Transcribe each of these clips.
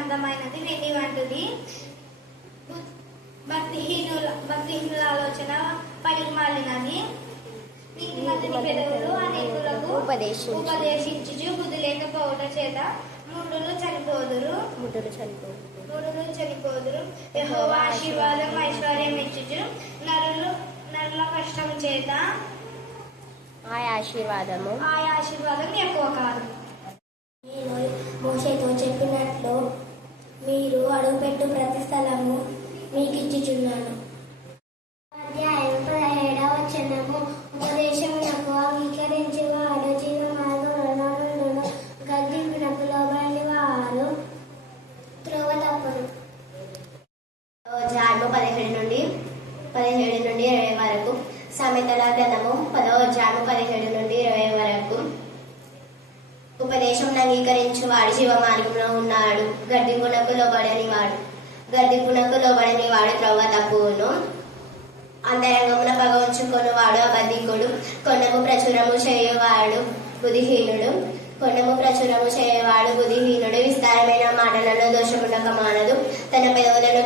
అందమైనది, వెండి వంటిది. భక్తిహీనుల ఆలోచన పనికి మాలినది. నీతిమంతుని పెదవులు అనేకులకు ఉపదేశించుచు బుద్ధి లేకపోవట చేత మూఢులు చనిపోదురు. యెహోవా ఆశీర్వాదం ఐశ్వర్యం ఇచ్చుచు నరుల కష్టం చేత ఆశీర్వాదం ఎక్కువ కాదు. నేను మోషేతో చెప్పినట్లు మీరు అడుగుపెట్టు ప్రతి స్థలము మీకు ఇచ్చుచున్నాను. అధ్యాయం 17వ వచనము. ఉపదేశమునకు అంగీకరించి వాడు జీవ మార్గములను గద్దింపునకు లోబడని వారు త్రోవ తప్పరు. అధ్యాయము 17 నుండి 20 వరకు. సామెతల గ్రంథము 10వ అధ్యాయము 17 నుండి 20 వరకు. ఉపదేశం అంగీకరించు వాడు జీవ మార్గంలో ఉన్నాడు. గద్దింపునకు లోబడని వాడు త్రోవ తప్పును. అంతరంగమున పగ ఉంచుకొని వాడు అబద్ధికుడు. కొండము ప్రచురము చేయవాడు బుద్ధిహీనుడు. విస్తారమైన మాటలను దోషముండక మానదు. తన పెదవులను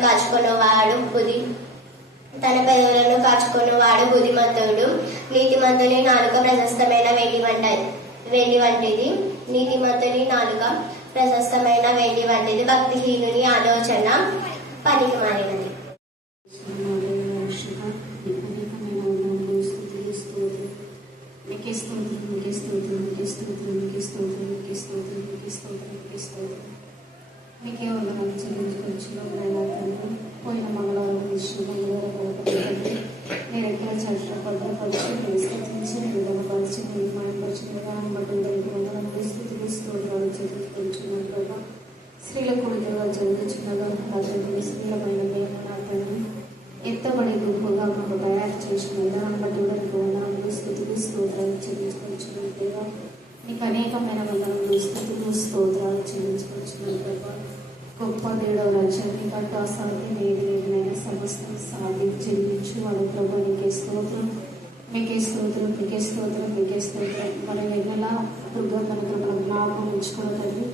కాచుకొనువాడు బుద్ధిమంతుడు. నీతిమంతుని నాలుక ప్రశస్తమైన వెండి వంటిది. భక్తిహీనుని ఆలోచన పనికి మారినది. మీకే వందనాలు చెల్లించుకొచ్చున్నాను. పోయిన మంగళవారం ఇచ్చిన నేను ఎక్కడ చర్చ భద్రపరిచి విశ్వసించి విధానపరిచి నిర్మాణపరిచిన విధానం బట్టి వందనాలు స్థితికి స్తోత్రాలు చెల్లించుకొచ్చున్నాను కదా. స్త్రీలకు ఉద్యోగాలు చదువుచున్నగా రాజు స్త్రీలమైన నియమనార్థాన్ని ఎత్తబడి గుంపుగా మాకు తయారు చేసిన విధానం బట్టి వందనాలు స్థితికి స్తోత్రాలు చెల్లించుకొచ్చున్నాను కదా. నీకు అనేకమైన వందనాలు స్థితికి స్తోత్రాలు చెల్లించుకొచ్చున్నాను కదా. గొప్ప దేవుడవ రాజ్యాన్ని కంటే అసాధ్యం ఏదైనా సమస్తం సాధించి చెల్లించు వాళ్ళ ప్రభు నీకే స్తోత్రం. మన ఎన్నెలా దుర్గంధనకు మనం జ్ఞాపకం ఉంచుకోవద్దండి.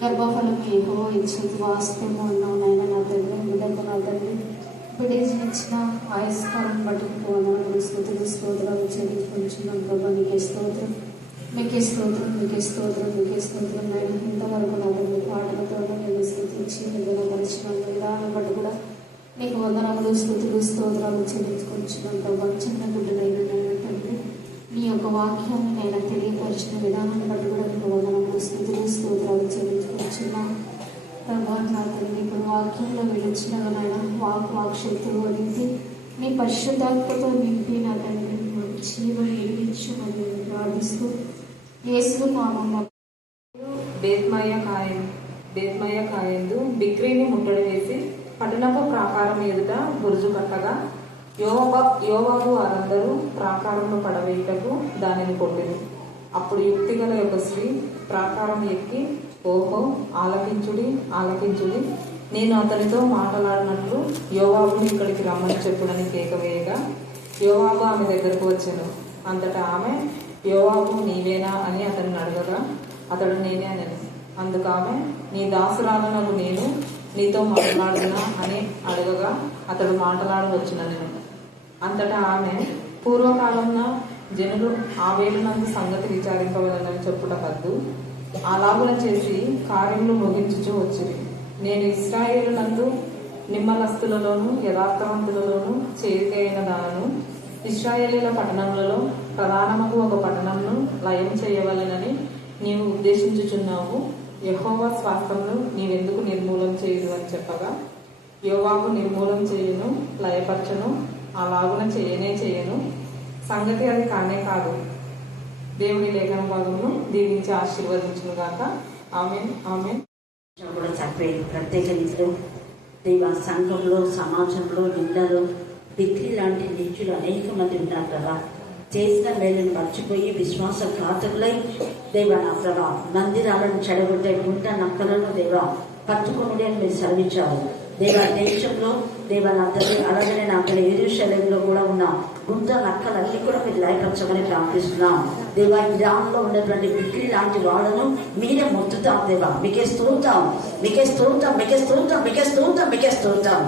గర్భఫలం ఏహో ఇచ్చేది వాస్తవం ఉన్నావు నాయన. నా తండ్రి బిడ్డకు నా తండ్రి బిడ్డ ఆయుష్కాలం పట్టుకుపోవాలని స్తోత్రాలు చెల్లించుకుంటున్నాం ప్రభు నీకే స్తోత్రం. మీకే స్తోత్రం నాయన. ఇంతవరకు నా తండ్రి పాటలతో నేను స్థుతించి నిర్వహణపరిచిన విధానం బట్టి కూడా నీకు వందనాలు స్తోత్రాలు చెల్లించుకుంటున్నాం ప్రభు. చిన్న గుడ్డలైన నాయన తండ్రి నీ యొక్క వాక్యాన్ని నేను తెలియపరిచిన విధానాన్ని బట్టి కూడా నీకు వందనాలు స్తోత్రాలు చెల్లించుకుంటున్నాం ప్రభా. నా తండ్రి ఇప్పుడు వాక్యంలో విడిచిన నాయన వాక్శక్తులు వదిలించి నీ పరిశుద్ధాత్మతో నింపి నా తండ్రి జీవం వెలిగించు మరియు ప్రార్థిస్తూ యేసు నామమున. బేత్మయ కాయందు బిక్రీని ముట్టడి వేసి పట్టణపు ప్రాకారం ఎదుట బురుజు కట్టగా యోవాబు వారందరూ ప్రాకారంలో పడవేయుటకు దానిని కొట్టిరు. అప్పుడు యుక్తిగల యొక్క స్త్రీ ప్రాకారం ఎక్కి, ఓహో ఆలకించుడి, నేను అతనితో మాట్లాడినట్లు యోవాబుని ఇక్కడికి రమ్మని చెప్పుడని కేక వేయగా యోవాబు ఆమె దగ్గరకు వచ్చాను. అంతటా ఆమె, యోవాబు నీవేనా అని అతన్ని అడగగా అతడు నేనే అని. అందుకు ఆమె, నీ దాసురాలను నేను నీతో మాట్లాడుతున్నా అని అడగగా అతడు మాట్లాడవచ్చునని. అంతటా ఆమె, పూర్వకాలంలో జనులు ఆ వేలునందు సంగతి విచారింపవలనని చెప్పుట కద్దు, అలాగున చేసి కార్యములు ముగించుచూ వచ్చింది. నేను ఇశ్రాయేలునందు నిమ్మలస్తులలోను యథార్థవంతులలోను చేరికైన దానను ఇశ్రాయేలీల పట్టణములలో ప్రధానముకు ఒక పట్టణంను లయం చేయవలెనని నీవు ఉద్దేశించుచున్నావు. యెహోవా స్వాస్థ్యమును నీవెందుకు నిర్మూలం చేయదు అని చెప్పగా యోవాబు నిర్మూలం చేయను, లయపరచను, అలాగున చేయను. సంగతి అది కానే కాదు. దేవుని లేఖన భాగమును దీవించి ఆశీర్వదించును గాక. ఆమేన్. కూడా చెప్పే ప్రత్యేక రీతిలో దేవ సంఘంలో, సమాజంలో, ఇళ్లలో డిగ్రీ లాంటి నీచులు అనేక మంది ఉన్నారు కదా. చేసిన మేలును మర్చిపోయి విశ్వాసఘాతకులై దేవ నా ప్రభా మందిరాలను చెడగొట్టే గుంట నక్కలను దేవ పట్టుకుని అని మీరు సెలవిచ్చారు. దేవ దేశంలో దేవ నా తల్లి అలాగనే నా తల్లి యెరూషలేములో కూడా ఉన్న గుంత నక్కలన్నీ కూడా మీరు లయపరచమని ప్రార్థిస్తున్నాం. దేవా, ఈ గ్రామంలో ఉన్నటువంటి బిక్రీ లాంటి వాళ్ళను మీరే మొత్తుతాం. దేవా, మీకే స్తోత్రం, మీకే స్తోత్రం, మీకే స్తోత్రం, మీకే స్తోత్రం, మీకే స్తోత్రం.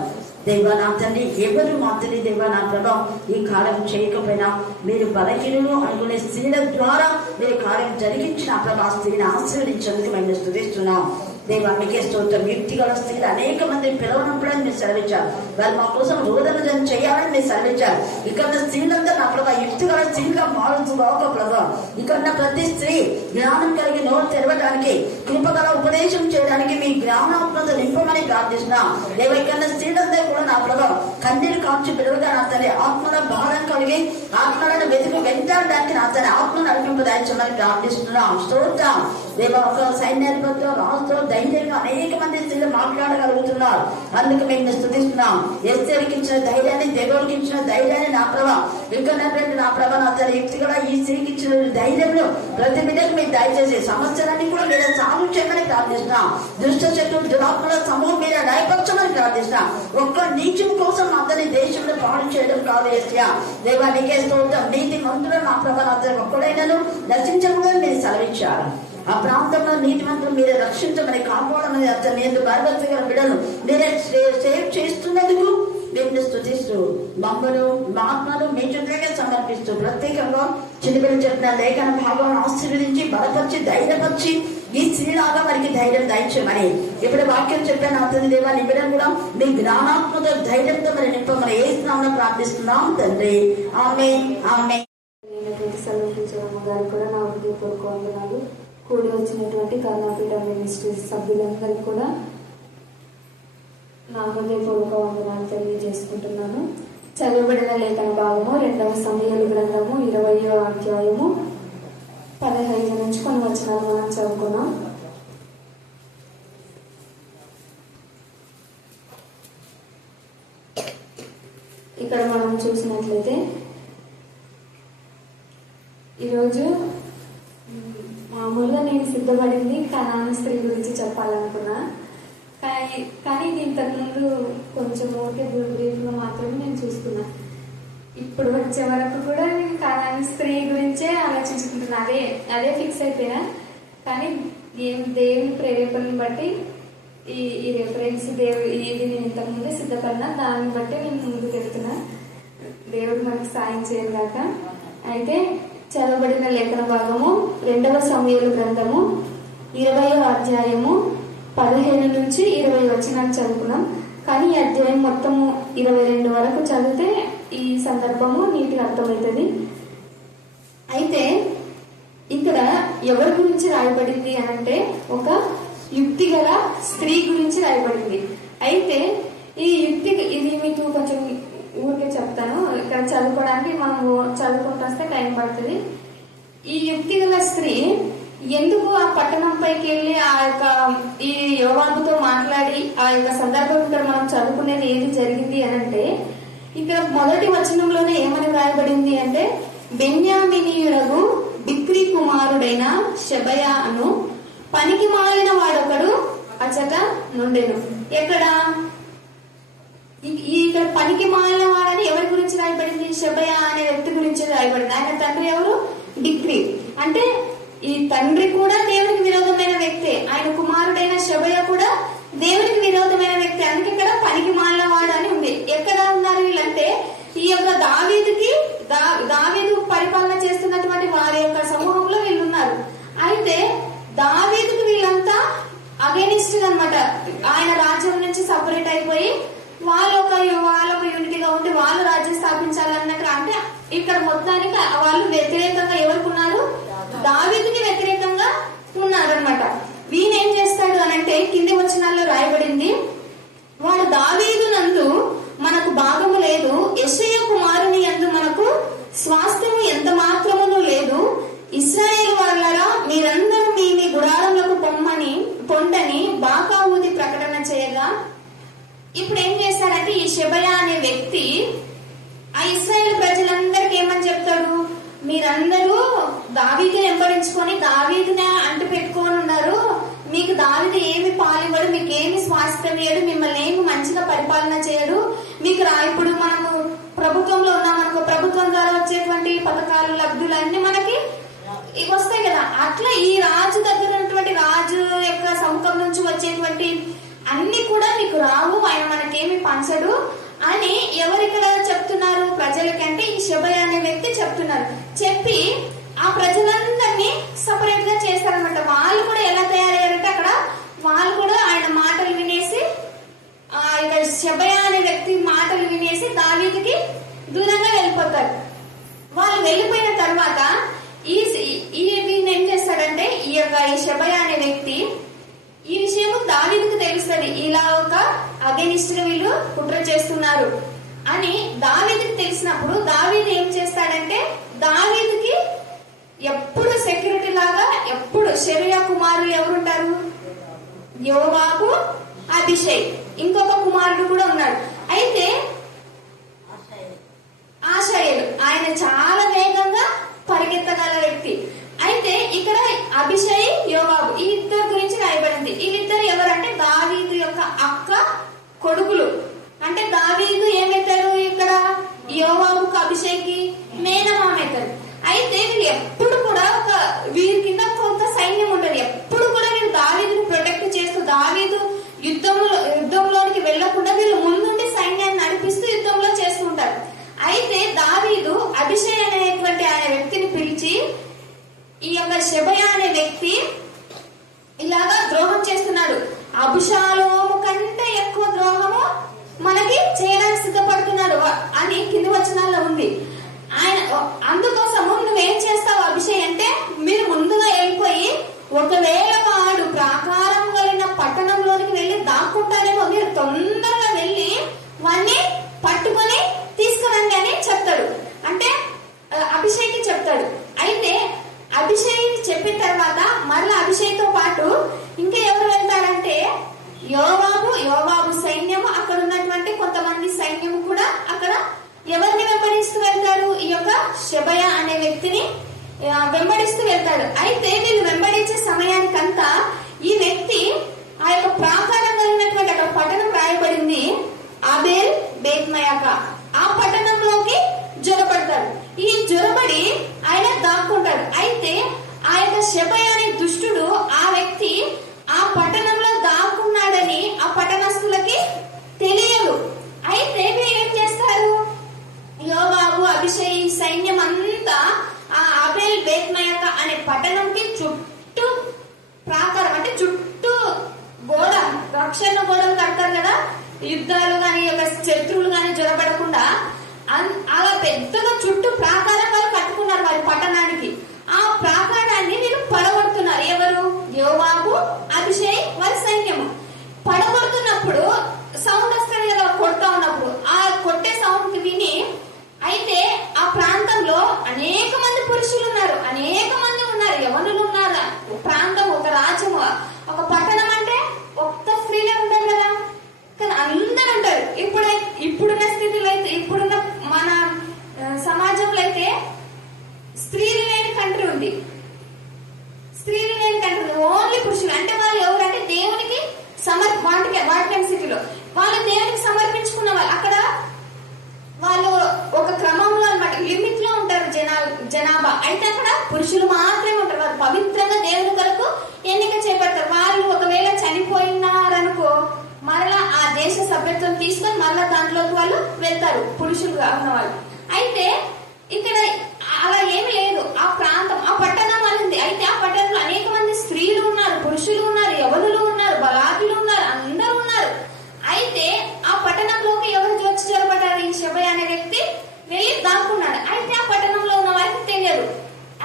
దేవా నా తండ్రి, ఎవరు మాత్రమే దేవా నా ప్రభావం ఈ కార్యం చేయకపోయినా మీరు బలహీనులు అనుకునే స్త్రీల ద్వారా మీరు కార్యం జరిగించిన ప్రభా స్త్రీని ఆశీర్వదించేందుకు మేము స్తుతిస్తున్నాం. దేవా మీకే స్తోత్రం. యుక్తిగల స్త్రీలు అనేక మంది పిలవనప్పుడని మీరు సెలవిచ్చారు. వారు మా కోసం రోదన చేయాలని మీరు సెలవిచ్చారు. ఇక్కడ స్త్రీలంతా నా ప్రభా యుక్తిగల స్త్రీగా మారుతుగా ఒక ప్రభా ఇక్కడ ప్రతి స్త్రీ జ్ఞానం కలిగి నోరు తెరవడానికి, కృపగల ఉపదేశం చేయడానికి మీ జ్ఞానాత్మత నింపమని ప్రార్థిస్తున్నాం. దేవ ఇక్కడ స్త్రీలంతా కూడా నా ప్రభా కన్నీరు కాల్చి పిలువగా నా తల్లి ఆత్మల భారం కలిగి ఆత్మలను వెంటాడడానికి నా తల్లి ఆత్మ నడిపింపు దాయించమని ప్రార్థిస్తున్నాం. స్తోత్రం. దేవ ఒక సైన్యాధిపతితో రాజుతో ధైర్యంగా అనేక మంది స్త్రీలు మాట్లాడగలుగుతున్నారు. అందుకు మేము స్తుతిస్తున్నాం. ఎస్తేరికి ఇచ్చిన ధైర్యాన్ని, దేవుడికి ఇచ్చిన ధైర్యాన్ని నా ప్రభా ఇక్కడ నా ప్రభా నా తల్లి యుక్తిగా ఈ స్త్రీకి ఇచ్చిన ధైర్యంలో ప్రతి బిడ్డకు మీరు దయచేసి సమస్యలన్నీ కూడా మీరు సాల్వ్ చేయమని ప్రార్థిస్తున్నాం. దుష్ట శత్రువు దురాత్మల సమూహం మీద నయపరచమని ప్రార్థిస్తున్నాం. ఒక్క నీచం కోసం అతని దేశంలో పాడు చేయడం కాదు ఏసయ్యా. దేవా నీకే స్తోత్రం. నీతి మంత్రులు నా ప్రభా నా తల్లి ఒక్కడైనను నశించకూడదని మీరు సెలవిచ్చారు. ఆ ప్రాంతంలో నీతిమంతులు మీరే రక్షించమని, కాపాడమని, అతను ఎందుకు భయభక్తి గల బిడ్డలు మీరే సేవ్ చేస్తున్నందుకు మేము స్తుతిస్తూ మమ్మను మా ఆత్మను మీ చుట్టూగా సమర్పిస్తూ ప్రత్యేకంగా చిన్నపిల్లలు చెప్పిన లేఖన భావాలను ఆశీర్వదించి బలపరిచి ధైర్యపరిచి ఈ స్త్రీలాగా వారికి ధైర్యం దయచేయమని ఇప్పుడు వాక్యం చెప్పాను. అతని దేవా నీ బిడ్డను కూడా మీ జ్ఞానాత్మక ధైర్యంతో మరి నింపమని ఏ స్నామం ప్రార్థిస్తున్నాం తండ్రి. ఆమేన్, ఆమేన్. గారు కూడా నా హృదయపూర్వక వందనాలు. కూడి వచ్చినటువంటి కర్ణాపీఠ మినిస్ట్రీస్ సభ్యులందరికీ కూడా నా హృదయపూర్వక వందనాలు తెలియజేసుకుంటున్నాను. చదవబడిన లేఖన భాగము 2వ సమూయేలు గ్రంథము 20వ అధ్యాయము 15 నుంచి కొన్ని వచనాలు మనం చదువుకున్నాం. ఇక్కడ మనం చూసినట్లయితే ఈరోజు మామూలుగా నేను సిద్ధపడింది కనాను స్త్రీ గురించి చెప్పాలనుకున్నా. కానీ ఇంతకుముందు కొంచెం ఓకే బ్రీఫ్గా మాత్రమే నేను చూసుకున్నా. ఇప్పుడు వచ్చే వరకు కూడా నేను కనాను స్త్రీ గురించే ఆలోచించుకుంటున్నా. అదే ఫిక్స్ అయిపోయినా. కానీ దేవుని ప్రేరేపణను బట్టి ఈ రెఫరెన్స్ ఇది నేను ఇంతకుముందే సిద్ధపడినా, దాన్ని బట్టి నేను ముందుకు వెళ్తున్నా. దేవుడు మనకు సాయం చేయగాక. అయితే చదవబడిన లేఖన భాగము 2వ సమూయేలు గ్రంథము 20వ అధ్యాయము 15 నుంచి 20 వచనాలు చదువుకున్నాం. కానీ ఈ అధ్యాయం మొత్తము 22 వరకు చదివితే ఈ సందర్భము నీటిగా అర్థమవుతుంది. అయితే ఇక్కడ ఎవరి గురించి రాయబడింది అనంటే ఒక యుక్తి గల స్త్రీ గురించి రాయబడింది. అయితే ఈ ఇది మీకు కొంచెం ఊరికే చెప్తాను. ఇక్కడ చదువుకోవడానికి మనము చదువుకుంటూ వస్తే టైం పడుతుంది. ఈ యుక్తి గల స్త్రీ ఎందుకు ఆ పట్టణం పైకి వెళ్ళి ఈ యోవాబుతో మాట్లాడి ఆ యొక్క సందర్భం ఇక్కడ మనం చదువుకునేది ఏది జరిగింది అనంటే, ఇక్కడ మొదటి వచనంలోనే ఏమని రాయబడింది అంటే, బెన్యామినీయుడగు బిక్రీ కుమారుడైన షెబయా అను పనికి మాలిన వాడొకడు అచట నుండెను. ఇక్కడ పనికి మాలిన వాడని ఎవరి గురించి రాయబడింది? షెబయా అనే వ్యక్తి గురించి రాయబడింది. ఆయన తండ్రి ఎవరు? బిక్రీ. అంటే ఈ తండ్రి కూడా దేవునికి విరోధమైన వ్యక్తే. ఆయన కుమారుడైన షెబయా కూడా దేవునికి విరోధమైన వ్యక్తి. అందుకే ఇక్కడ పనికి మాలిన వాడు అని ఉంది. ఎక్కడ ఉన్నారు వీళ్ళంటే, ఈ యొక్క దావీదు పరిపాలన చేస్తున్నటువంటి వారి యొక్క సమూహంలో వీళ్ళు ఉన్నారు. అయితే దావీదుకు వీళ్ళంతా అగెనిస్ట్ అన్నమాట. ఆయన రాజ్యం నుంచి సపరేట్ అయిపోయి వాళ్ళొక యూనిటీగా ఉండి వాళ్ళు రాజ్యం స్థాపించాలన్నట్టు. అంటే ఇక్కడ మొత్తానికి వాళ్ళు వ్యతిరేకంగా ఎవరుకున్నారు? దావీదుకి వ్యతిరేకంగా ఉన్నారనమాట. వీణ ఏం చేస్తాడు అనంటే, కింది వచనాల్లో రాయబడింది, వాడు దావీదు నందు మనకు భాగము లేదు, యెషయా కుమారుని యందు మనకు స్వాస్థ్యము ఎంత మాత్రమును లేదు. ఇశ్రాయేలు వాళ్ళరా, మీరందరూ మీ గుడారంలోకి పొండని బాకా ఊది ప్రకటన చేయగా. ఇప్పుడు ఏం చేస్తాడంటే, ఈ షెబయా అనే వ్యక్తి ఆ ఇశ్రాయేలు ప్రజలందరికీ ఏమని చెప్తాడు? మీరందరూ దావీదుని వెంబడించుకొని దావీదుని అంటు పెట్టుకొని ఉన్నారు. మీకు దావీదు ఏమి పాలివ్వడు, మీకు ఏమి స్వాస్థ్యం ఇయ్యడు, మిమ్మల్ని ఏమి మంచిగా పరిపాలన చేయడు. మీకు ఇప్పుడు మనము ప్రభుత్వంలో ఉన్నామనుకో, ప్రభుత్వం పథకాలు లబ్ధులు అన్ని మనకి వస్తాయి కదా. అట్లా ఈ రాజు దగ్గర ఉన్నటువంటి రాజు యొక్క సముఖం నుంచి వచ్చేటువంటి అన్ని కూడా మీకు రావు, ఆయన మనకేమి పంచడు అని ఎవరు ఇక్కడ చెప్తున్నారు ప్రజలకి అంటే ఈ షెబయా అనే వ్యక్తి చెప్తున్నారు. చెప్పి ఆ ప్రజలందరినీ సపరేట్ గా చేస్తారనమాట. వాళ్ళు కూడా ఎలా తయారయ్యారంటే అక్కడ వాళ్ళు కూడా ఆయన మాటలు వినేసి ఇక్కడ షెబయా అనే వ్యక్తి మాటలు వినేసి దావీదుకి దూరంగా వెళ్ళిపోతారు. వాళ్ళు వెళ్ళిపోయిన తర్వాత ఈయన ఏం చేస్తాడంటే ఈ షెబయా అనే వ్యక్తి ఈ విషయం దావీదుకు తెలుస్తుంది, ఇలా ఒక అగనిస్ట్గా వీళ్ళు కుట్ర చేస్తున్నారు అని దావీదుకి తెలిసినప్పుడు దావీదు ఏం చేస్తాడంటే దావీదుకి ఎప్పుడు సెక్యూరిటీ లాగా ఎప్పుడు షెరూయా కుమారులు ఎవరుంటారు, యోవాబు, అభిషేక్, ఇంకొక కుమారుడు కూడా ఉన్నాడు. అయితే ఆషాయేలు ఆయన చాలా వేగంగా పరిగెత్తగల వ్యక్తి. అయితే ఇక్కడ అభిషేక్, యోవాబు ఈ ఇద్దరు గురించి రాయబడింది. వీళ్ళిద్దరు ఎవరంటే దావీదు యొక్క అక్క కొడుకులు. అంటే దావీదు ఏమవుతారు ఇక్కడ యోవాబుకు అభిషేక్కి మేనమామవుతారు. అయితే వీళ్ళు ఎప్పుడు కూడా ఒక వీరి కింద కొంత సైన్యం ఉంటది. ఎప్పుడు కూడా వీళ్ళు దావీదుని ప్రొటెక్ట్ చేస్తూ దావీదు యుద్ధంలోనికి వెళ్లకుండా వీళ్ళు ముందుండి సైన్యాన్ని నడిపిస్తూ యుద్ధంలో చేస్తూ ఉంటారు. అయితే దావీదు అభిషేక్ అనేటువంటి ఆయన వ్యక్తిని పిలిచి ఈ యొక్క షెబయా అనే వ్యక్తి ఇలాగా ద్రోహం చేస్తున్నాడు, అబుషాలోము కంటే ఎక్కువ ద్రోహము మనకి చేయడానికి సిద్ధపడుతున్నాడు అని కింది వచనాల్లో ఉంది. ఆయన అందుకోసము నువ్వేం చేస్తావు అభిషేక్ అంటే మీరు ముందుగా వెళ్ళిపోయి ఒకవేళ వాడు ప్రాకారం కలిగిన పట్టణంలోనికి వెళ్ళి దాక్కుంటాడేమో మీరు తొందరగా వెళ్ళి వాడిని పట్టుకొని తీసుకురండి అని చెప్తాడు. అంటే అభిషేక్ చెప్తాడు. అయితే అభిషేక్ చెప్పిన తర్వాత మరలా అభిషేక్ తో పాటు ఇంకా ఎవరు వెళ్తారంటే యోవాబు సైన్యము, అక్కడ ఉన్నటువంటి కొంతమంది సైన్యము కూడా అక్కడ ఎవరిని వెంబడిస్తూ వెళ్తారు, ఈ యొక్క షెబయా అనే వ్యక్తిని వెంబడిస్తూ వెళ్తాడు. అయితే వీళ్ళు వెంబడించే సమయానికంతా ఈ వ్యక్తి ఆ యొక్క ప్రాకారం కలిగినటువంటి అక్కడ పట్టణం రాయబడింది ఆబేల్ బేత్మయాక, ఆ పట్టణంలోకి జ్వరపడతాడు. ఈ జ్వరపడి ఆయన దాక్కుంటాడు. అయితే ఆ యొక్క షెబయా అనే దుష్టుడు ఆ వ్యక్తి ఆ పట్టణంలో దాక్కున్నాడని ఆ పట్టణస్తులకి తెలియదు. అయితే వీళ్ళు ఏం చేస్తారు, యోవాబు, అభిషేక్ సైన్యం అంతా ఆ ఆబేల్ బేత్మయాక అనే పట్టణంకి చుట్టూ ప్రాకారం అంటే చుట్టూ గోడ, రక్షణ గోడలు కడతారు కదా, యుద్ధాలు గాని శత్రువులు గాని జ్వరపడకుండా అలా పెద్దగా చుట్టూ ప్రాకారం వాళ్ళు కట్టుకున్నారు వారి పట్టణానికి. ఆ ప్రాకారాన్ని వీళ్ళు పడగొడుతున్నారు. ఎవరు, యోవాబు, అభిషేక్ వారి సైన్యము. పడగొడుతున్నప్పుడు సౌండ్ వస్తుంది కదా కొడతా ఉన్నప్పుడు, ఆ కొట్టే సౌండ్ విని అయితే ఆ ప్రాంతంలో అనేక మంది పురుషులు ఉన్నారు, అనేక మంది ఉన్నారు, యవనులు ఉన్నారు. ప్రాంతం ఒక రాజ్యము, ఒక పట్టణం అంటే ఒక్క స్త్రీలే ఉంటారు కదా, కానీ అందరు ఉంటారు. ఇప్పుడున్న స్థితిలో అయితే, ఇప్పుడున్న మన సమాజంలో అయితే స్త్రీలు లేని కంట్రీ ఉంది. స్త్రీలు లేని కంట్రీ ఓన్లీ పురుషులు. అంటే వాళ్ళు ఎవరంటే దేవునికి వాటికన్ సిటీలో వాళ్ళు దేవునికి సమర్పించుకున్న వాళ్ళు. అక్కడ వాళ్ళు ఒక క్రమంలో అన్నమాట, లిమిట్ లో ఉంటారు జనాభా. అయితే అక్కడ పురుషులు మాత్రమే ఉంటారు. వాళ్ళు పవిత్రంగా దేవుని కొరకు ఎన్నిక చేపడతారు. వాళ్ళు ఒకవేళ చనిపోయినారనుకో మరలా ఆ దేశ సభ్యత్వం తీసుకొని మరలా దాంట్లోకి వాళ్ళు వెళ్తారు, పురుషులుగా ఉన్న వాళ్ళు. అయితే ఇక్కడ అలా ఏమి లేదు. ఆ ప్రాంతం, ఆ పట్టణం అనేది. అయితే ఆ పట్టణంలో అనేక మంది స్త్రీలు ఉన్నారు, పురుషులు ఉన్నారు, యవనులు ఉన్నారు, బలాదులు ఉన్నారు, అందరూ ఉన్నారు. అయితే ఆ పట్టణంలోకి ఎవరు వచ్చి జరపడ్డారు, ఈ షెబయా అనే వ్యక్తి వెళ్ళి దాక్కున్నాడు. అయితే ఆ పట్టణంలో ఉన్న వారికి తెలియదు.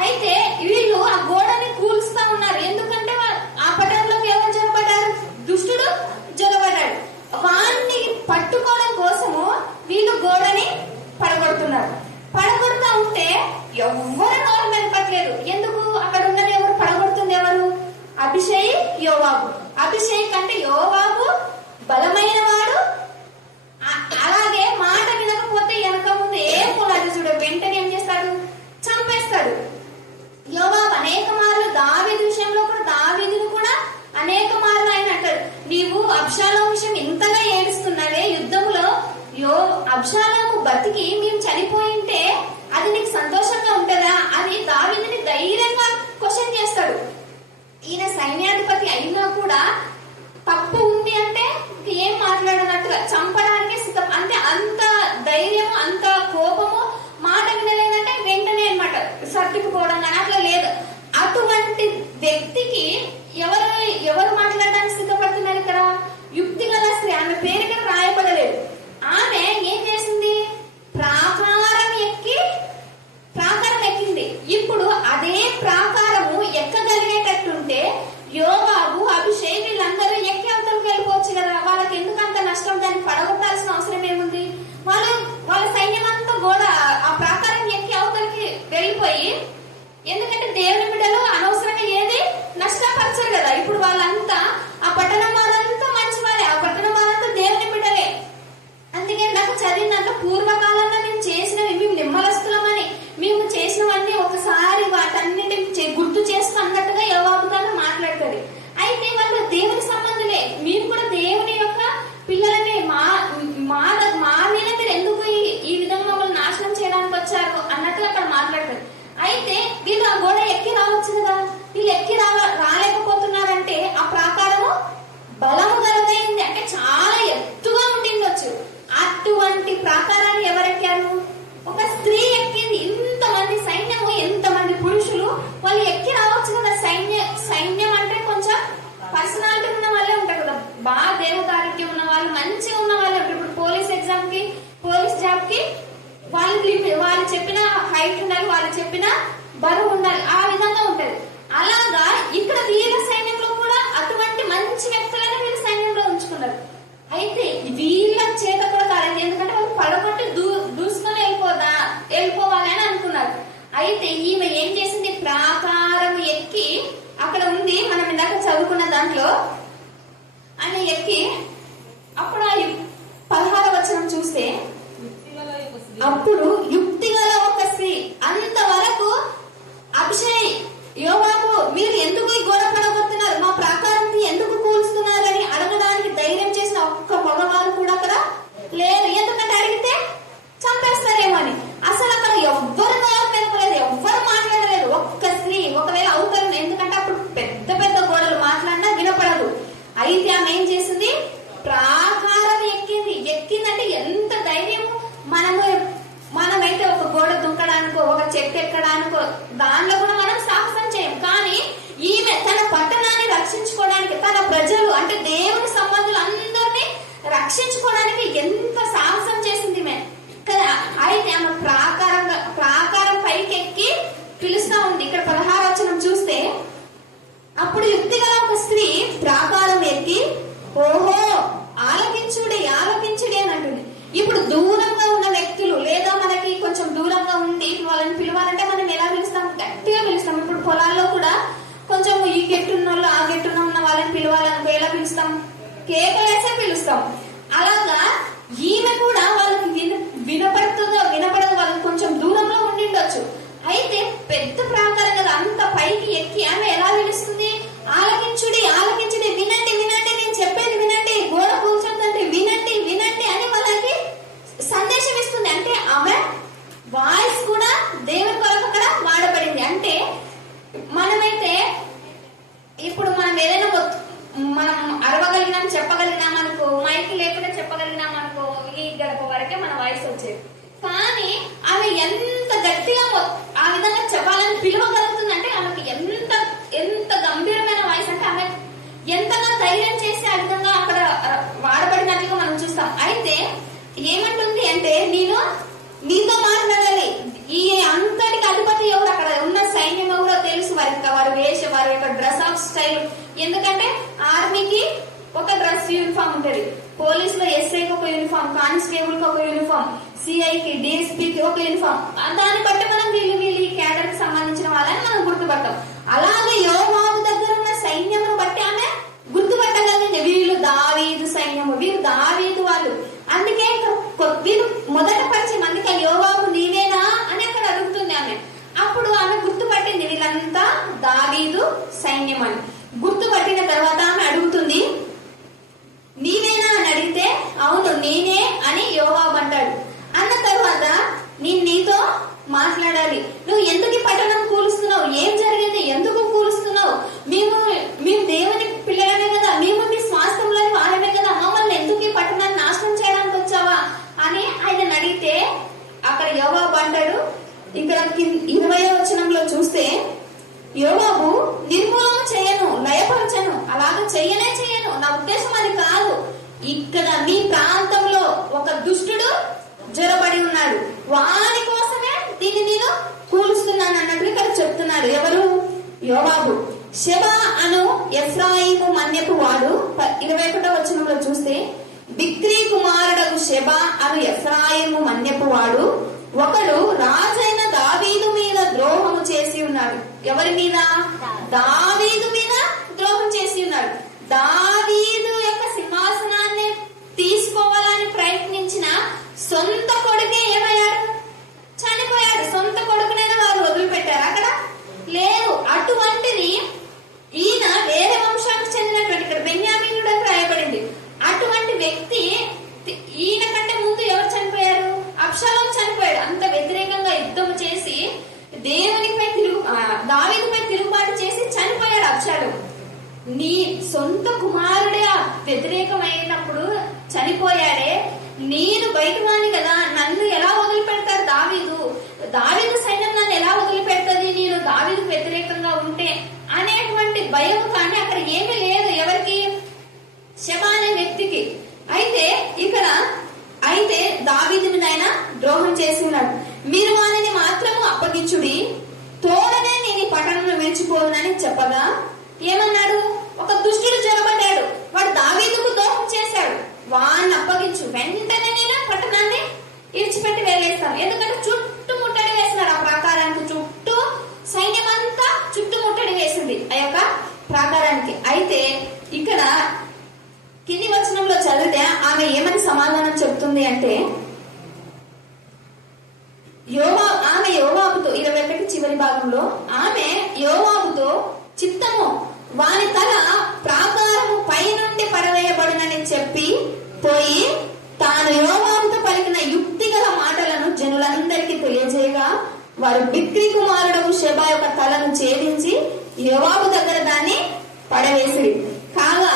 అయితే వీళ్ళు ఆ గోడని కూల్స్తా ఉన్నారు. ఎందుకంటే ఆ పట్టణంలోకి ఎవరు జరపడ్డారు, దుష్టుడు జరపడ్డాడు. వాడిని పట్టుకోవడం కోసము వీళ్ళు గోడని పడగొడుతున్నారు. పడగొడుతూ ఉంటే ఎవరు నోరు మెలపట్లేదు. ఎందుకు, అక్కడ ఉన్నది ఎవరు, పడగొడుతుంది ఎవరు, అభిషేక్, యోవాబు. అభిషేక్ అంటే యోవాబు బలమైన వాడు, అలాగే మాట వినకపోతే వెనక ముందు ఏం పోలేదు చూడు, వెంటనే ఏం చేస్తాడు, చంపేస్తాడు. యోవాబు అనేక మార్లు దావీదు విషయంలో కూడా, దావీదును కూడా అనేక మార్లు ఆయన అంటాడు, నీవు అబ్షాలోము విషయం ఇంతగా ఏడుస్తున్నావే, యుద్ధంలో అబ్షాలోము బతికి మేము చనిపోయింటే అది నీకు సంతోషంగా అయినా కూడా తప్పు ఉంది అంటే ఏం మాట్లాడనట్టుగా చంపడానికి సిద్ధం. అంటే అంత ధైర్యం, అంత కోపము, మాట వినలేదంటే వెంటనే అన్నమాట సర్దుకుపోవడం కానీ అట్లా లేదు. అటువంటి వ్యక్తికి ఎవరు మాట్లాడడానికి సిద్ధపడుతున్నారు ఇక్కడ? యుక్తి గల స్త్రీ. ఆమె పేరు ఇక్కడ రాయబడలేదు. ఆమె ఏం చేసింది? ప్రాకారం ఎక్కింది. ఇప్పుడు అదే ప్రాకారము ఎక్కగలిగేటట్టుంటే యోవాబు, అభిషేక్ వీళ్ళందరూ ఎక్కి అవతలకి వెళ్ళిపోవచ్చు కదా. వాళ్ళకి ఎందుకంత నష్టం? దాన్ని పడగొట్టాల్సిన అవసరం ఏముంది? వాళ్ళ సైన్యం అంతా కూడా ఆ ప్రాకారం ఎక్కి అవతలకి వెళ్ళిపోయి, ఎందుకంటే దేవుని బిడ్డలు అనవసరంగా ఏది నష్టపరచరు కదా. ఇప్పుడు వాళ్ళంతా ఆ పట్టణం వాళ్ళంతా మంచి వాళ్ళే, ఆ పట్టణం వాళ్ళంతా దేవుని బిడ్డలే. అందుకే నాకు చదివినంత పూర్వకాలంలో మేము చేసినవి, మేము నిమ్మలస్తులమని మేము చేసినవన్నీ ఒకసారి వాటన్నిటిని గుర్తు చేస్తూ అన్నట్టుగా యోవాబుతో మాట్లాడుతుంది. అయితే వాళ్ళు దేవుని సంబంధులే. మీరు కూడా దేవుని యొక్క పిల్లలని మా మీద మీరు ఎందుకు ఈ విధంగా మమ్మల్ని నాశనం చేయడానికి వచ్చారు అన్నట్టుగా అక్కడ మాట్లాడుతుంది. అయితే వీళ్ళు ఆ గోడ ఎక్కి రావచ్చు కదా. వీళ్ళు ఎక్కి రాలేకపోతున్నారంటే ఆ ప్రాకారము బలము గలదైంది, అంటే చాలా ఎత్తుగా ఉండిండొచ్చు. అటువంటి ప్రాకారాన్ని ఎవరెక్కారు? ఒక స్త్రీ ఎక్కింది. ఇంతమంది సైన్యము, ఎంతమంది పురుషులు వాళ్ళు ఎక్కి రావచ్చు కదా. సైన్యం అంటే కొంచెం పర్సనాలిటీ ఉన్న వాళ్ళే ఉంటారు కదా, బాగా దేవదారిత్యం ఉన్న వాళ్ళు, మంచిగా ఉన్న వాళ్ళే ఉంటారు. ఇప్పుడు పోలీస్ ఎగ్జామ్ కి, పోలీస్ జాబ్ కి వాళ్ళు చెప్పిన హైట్ ఉండాలి, వాళ్ళు చెప్పిన బరువు ఉండాలి, ఆ విధంగా ఉంటది. అలాగా ఇక్కడ వీళ్ళ సైన్యంలో కూడా అటువంటి మంచి వ్యక్తులను వీళ్ళ సైన్యంలో ఉంచుకున్నారు. అయితే వీళ్ళ చేత కూడా కాలేదు, ఎందుకంటే వాళ్ళు పడగొట్టి దూసుకొని వెళ్ళిపోవాలి అని అనుకున్నారు. అయితే ఈమె ఏం చేసింది? ప్రాకారం ఎక్కి, అక్కడ ఉంది మనం ఇందాక చదువుకున్న దాంట్లో, ఆమె ఎక్కి అప్పుడు ఆ 16వ వచనం చూస్తే, అప్పుడు యుక్తిగల ఒక స్త్రీ. అంతవరకు అభిషేక్, యోవాబు మీరు ఎందుకు ఈ గోడ పడగొడుతున్నారు, మా ప్రాకారాన్ని ఎందుకు కూల్చుతున్నారని అడగడానికి ధైర్యం చేసిన ఒక్క మగవారు కూడా అక్కడ లేరు. ఎందుకంటే అడిగితే చంపేస్తారేమో అని. అసలు అక్కడ ఎవ్వరు తెలపలేదు, ఎవ్వరు మాట్లాడలేదు. ఒక్క స్త్రీ ఒకవేళ అవుతారు, ఎందుకంటే అప్పుడు పెద్ద పెద్ద గోడలు మాట్లాడినా వినపడదు. అయితే ఆమె ఏం చేసింది? ప్రాకారం ఎక్కిందంటే ఎంత ధైర్యము. మనమైతే ఒక గోడ దుంకడానికో, ఒక చెట్టు ఎక్కడానికో దానిలో కూడా మనం సాహసం చేయం. కానీ ఈమె తన పట్టణాన్ని రక్షించుకోవడానికి, తన ప్రజలు అంటే దేవుని సంబంధులు అందరినీ రక్షించుకోవడానికి ఎంత సాహసం చేసింది ఈమె కదా. అయితే ఆమె ప్రాకారం పైకి ఎక్కి పిలుస్తా ఉంది. ఇక్కడ 16వ వచనం చూస్తే, అప్పుడు యుక్తిగల ఒక స్త్రీ ప్రాకారం ఎక్కి, ఓహో ఆలకించుడి అని అంటుంది. ఇప్పుడు దూరంగా ఉన్న వ్యక్తులు, లేదా మనకి కొంచెం దూరంగా ఉండి వాళ్ళని పిలవాలంటే మనం ఎలా పిలుస్తాం? గట్టిగా పిలుస్తాం. ఇప్పుడు పొలాల్లో కూడా కొంచెం ఈ గెట్టున్న వాళ్ళు, ఆ గెట్టున ఉన్న వాళ్ళని పిలవాలనుకో ఎలా పిలుస్తాం? కేకలేసే పిలుస్తాం. అలాగా ఈమె కూడా వాళ్ళకి వినపడదు, వాళ్ళకి కొంచెం దూరంలో ఉండిండొచ్చు. అయితే పెద్ద ప్రాకారం కదా, అంత పైకి ఎక్కి ఆమె ఎలా పిలుస్తుంది? ఆలకించుడి వినండి, నేను చెప్పేది వినండి, గోడ కూర్చుంటే వినండి అని వాళ్ళకి సందేశం ఇస్తుంది. అంటే ఆమె వాయిస్ కూడా దేవుని కొరకు అక్కడ వాడబడింది. అంటే మనమైతే ఇప్పుడు మనం ఏదైనా మనం అరవగలిగినాం, చెప్పగలిగినాం అనుకో, మైక్ లేకుండా చెప్పగలిగినాం అనుకో, ఈ గడప వరకే మన వాయిస్ వచ్చేది. కానీ ఆమె ఎంత గట్టిగా ఆ విధంగా చెప్పాలని పిలవగలుగుతుందంటే ఆమెకి ఎంత గంభీరమైన వాయిస్, అంటే ఆమె ఎంతగా ధైర్యం చేసి ఆ విధంగా అక్కడ వాడబడినట్లుగా మనం చూస్తాం. అయితే ఏమంటుంది అంటే, నేను నీతో మాట్లాడాలి. ఈ అంతటికి అధిపతి ఎవరు, అక్కడ ఉన్న సైన్యం ఎవరో తెలుసు వారి యొక్క డ్రెస్ ఆఫ్ స్టైల్. ఎందుకంటే ఆర్మీకి ఒక డ్రెస్ యూనిఫామ్ ఉంటది, పోలీసులో ఎస్ఐకి ఒక యూనిఫామ్, కానిస్టేబుల్ కి ఒక యూనిఫామ్, సిఐకి, డిఎస్పీకి ఒక యూనిఫామ్. దాన్ని బట్టి మనం వీళ్ళు క్యాడర్ కి సంబంధించిన వాళ్ళని మనం గుర్తుపడతాం. అలాగే యోవాబు దగ్గర ఉన్న సైన్యమును బట్టి ఆమె గుర్తుపట్టగలిగింది. వీళ్ళు దావీదు సైన్యము, వీళ్ళు దావీదు వాళ్ళు. అందుకే వీళ్ళు మొదట పరిచయం. అందుకే యోవాబు నీవేనా అని అక్కడ అడుగుతుంది ఆమె. అప్పుడు ఆమె గుర్తుపట్టింది వీళ్ళంతా దావీదు సైన్యం అని. గుర్తుపట్టిన తర్వాత ఆమె అడుగుతుంది, నీవేనా అని అడిగితే, అవును నేనే అని యోవాబు అంటాడు. అన్న తర్వాత నేను నీతో మాట్లాడాలి, నువ్వు ఎందుకు పట్టణం కూలుస్తున్నావు, ఏం జరిగింది, ఎందుకు కూలుస్తున్నావు, మేము దేవుని ఇక్కడ మీ ప్రాంతంలో ఒక దుష్టుడు జొరబడి ఉన్నాడు, వాని కోసమే దీన్ని నేను కూలుస్తున్నాను అన్నట్లు ఇక్కడ చెప్తున్నాడు. ఎవరు? యోవాబు. షెబా అను ఎఫ్రాయిము మన్యపు వాడు 21వ వచనంలో చూస్తే, బిక్రీ కుమారుడకు షెబా అను ఎఫ్రాయిము మన్యపు వాడు ఒకడు రాజైన దావీదు మీద ద్రోహము చేసి ఉన్నాడు. ఎవరి మీద? దావీదు మీద ద్రోహం చేసి ఉన్నాడు. దావీదు యొక్క సింహాసనాన్ని తీసుకోవాలని ప్రయత్నించిన సొంత కొడుకే ఏమయ్యాడు? చనిపోయాడు. సొంత కొడుకునైనా వారు వదిలిపెట్టారు అక్కడ? లేదు. అటువంటిది ఈయన వేరే వంశానికి చెందినటువంటి, ఇక్కడ బెన్యామీనుడు అని రాయబడింది. అటువంటి వ్యక్తి ఈయన కంటే ముందు ఎవరు చనిపోయారు? అబ్షాలోం చనిపోయాడు. అంత వ్యతిరేకంగా యుద్ధం చేసి దేవునిపై దావీదుపై తిరుగుబాటు చేసి చనిపోయాడు అబ్షాలోం. నీ సొంత కుమారుడే వ్యతిరేకమైనప్పుడు చనిపోయాడే, నేను బయటవాణి కదా, నన్ను ఎలా వదిలిపెడతారు దావీదు సైన్యం నన్ను ఎలా వదిలిపెడుతుంది నేను దావీదుకు వ్యతిరేకంగా ఉంటే అనేటువంటి భయం కానీ అక్కడ ఏమీ లేదు ఎవరికి? షెబా అనే వ్యక్తికి. అయితే దావీదు మీద ఆయన ద్రోహం చేసి ఉన్నాడు. మీరు వానిని మాత్రము అప్పగించుడి, తోడనే నేను ఈ పట్టణంలో విడిచిపోదునని చెప్పగా ఏమన్నాడు? ఒక దుష్టుడు జొరబడ్డాడు, వాడు దావీదుకు ద్రోహం చేశాడు, వాడిని అప్పగించు, వెంటనే నేను పట్టణాన్ని ఇడిచిపెట్టి వెళ్ళేస్తాను. ఎందుకంటే చుట్టూ ముట్టడి వేసినాడు. ఆ ప్రాకారానికి చుట్టూ సైన్యం అంతా చుట్టూ ముట్టడి వేసింది ఆ యొక్క ప్రాకారానికి. అయితే ఇక్కడ కింది వచనంలో చదివితే ఆమె ఏమని సమాధానం చెప్తుంది అంటే, ఆమె యోవాబుతో 21 చివరి భాగంలో ఆమె యోవాబుతో చిత్తము వాని తల ప్రాకారము పై నుండి పడవేయబడునని చెప్పి పోయి తాను యోవాబుతో పలికిన యుక్తి గల మాటలను జనులందరికీ తెలియజేయగా వారు బిక్రీ కుమారుడు షెబా యొక్క తలను ఛేదించి యోవాబు దగ్గర దాన్ని పడవేసిరి. కాగా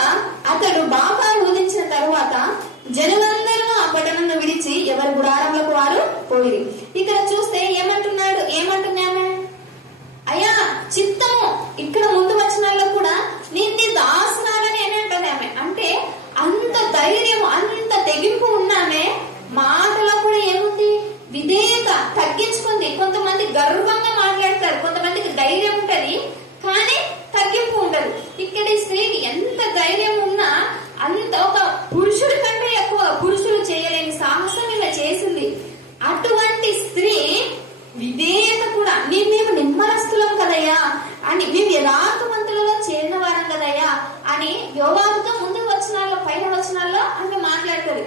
అతడు బాగా ఊదించిన తరువాత జనులందరూ ఆ పట్టణంను విడిచి ఎవరి గుడారంలోకి వారు పోయిరి. ఇక్కడ చూస్తే ఏమంటుంది ఆమె? అయ్యా చిత్తము. ఇక్కడ ముందు వచనాల్లో కూడా నిన్ను దాసునాలని ఏమంటుంది ఆమె. అంటే అంత ధైర్యం, అంత తెగింపు ఉన్నామే. మాటలో కూడా ఏముంది? విధేయత, తగ్గించుకుంది. కొంతమంది గర్వంగా మాట్లాడతారు, కొంతమందికి ధైర్యం ఉంటది కానీ తగ్గింపు ఉండదు. ఇక్కడ ఈ స్త్రీకి ఎంత ధైర్యం ఉన్నా, అంత ఒక పురుషుడి కంటే ఎక్కువ పురుషులు చేయలేని సాహసం ఇలా చేసింది. అటువంటి స్త్రీ విధేయత కూడా, మేము నిమ్మరస్తులం కదయ్యా అని, మేము యథార్థవంతులలో చేరిన వారం కదయ్యా అని యోవాబుతో ముందు వచనాల్లో, పైన వచనాల్లో ఆమె మాట్లాడుతుంది.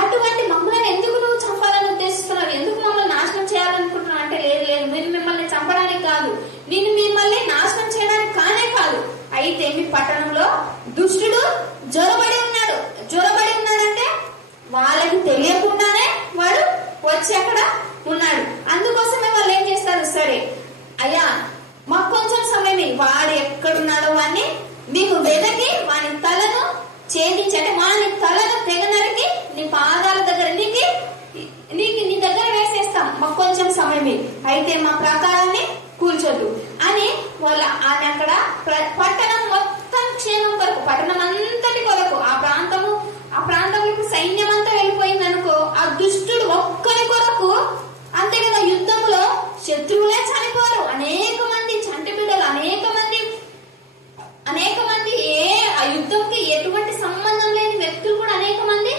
అటువంటి మమ్మల్ని ఎందుకు నువ్వు చంపాలని ఉద్దేశిస్తున్నావు, ఎందుకు మమ్మల్ని నాశనం చేయాలనుకుంటున్నావు అంటే, లేదు నేను మిమ్మల్ని చంపడానికి కాదు, నేను మిమ్మల్ని నాశనం చేయడానికి కానే కాదు. అయితే మీ పట్టణంలో దుష్టుడు జొరబడి ఉన్నాడంటే వాళ్ళకి తెలియకుండానే వాడు వచ్చి అక్కడ ఉన్నాడు. అందుకోసమే వాళ్ళు ఏం చేస్తారు? సరే అయ్యా మాకు కొంచెం సమయం, వాడు ఎక్కడున్నాడో వాడిని మీకు వెదకి వాని తలను ఛేదించి, అంటే వాని తలను తెగనరికి నీ పాదాల దగ్గర నీ దగ్గర వేసేస్తాం, మాకు కొంచెం సమయం, అయితే మా ప్రాకారాన్ని కూల్చొద్దు అని వాళ్ళ ఆమె అక్కడ పట్టణం మొత్తం క్షేమం కొరకు, పట్టణం అంతటి కొరకు, ఆ ప్రాంతంలో సైన్యం అంతా వెళ్ళిపోయింది అనుకో, ఆ దుష్టుడు ఒక్కరి కొరకు. అంతే కదా, యుద్ధంలో శత్రువులే చనిపోరు, అనేక మంది చంటి బిడ్డలు, అనేక మంది ఆ యుద్ధంకి ఎటువంటి సంబంధం లేని వ్యక్తులు కూడా అనేక మంది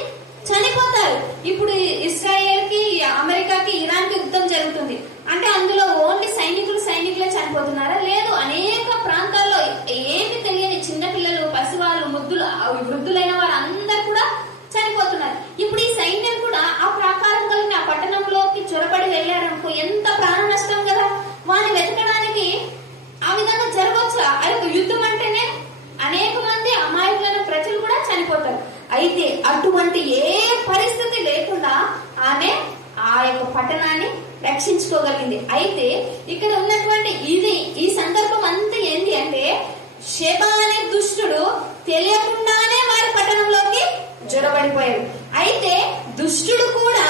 చనిపోతారు. ఇప్పుడు ఇస్రాయేల్ కి, అమెరికాకి, ఇరాన్ కి యుద్ధం జరుగుతుంది అంటే అందులో ఓన్లీ సైనికులే చనిపోతున్నారా? లేదు. అనేక ప్రాంతాల్లో ఏమి తెలియని చిన్నపిల్లలు, పసివాళ్ళు, వృద్ధులైన వారు అందరు కూడా చనిపోతున్నారు. ఇప్పుడు ఈ సైన్యం కూడా ఆ ప్రాకారం కలిగిన ఆ పట్టణంలోకి చొరబడి వెళ్ళారనుకో, ఎంత ప్రాణ నష్టం కదా. వాడిని వెతకడానికి ఆ విధంగా జరగవచ్చు. ఆ యొక్క యుద్ధం అంటేనే అనేక మంది అమాయకులైన ప్రజలు కూడా చనిపోతారు. అయితే అటువంటి ఏ పరిస్థితి లేకుండా ఆమె ఆ యొక్క పట్టణాన్ని రక్షించుకోగలిగింది. అయితే ఇక్కడ ఉన్నటువంటి ఈ సందర్భం అంతా ఏంటి అంటే, షెబా అనే దుష్టుడు తెలియకుండానే వారి పట్టణంలోకి జొరబడిపోయాడు. అయితే దుష్టుడు కూడా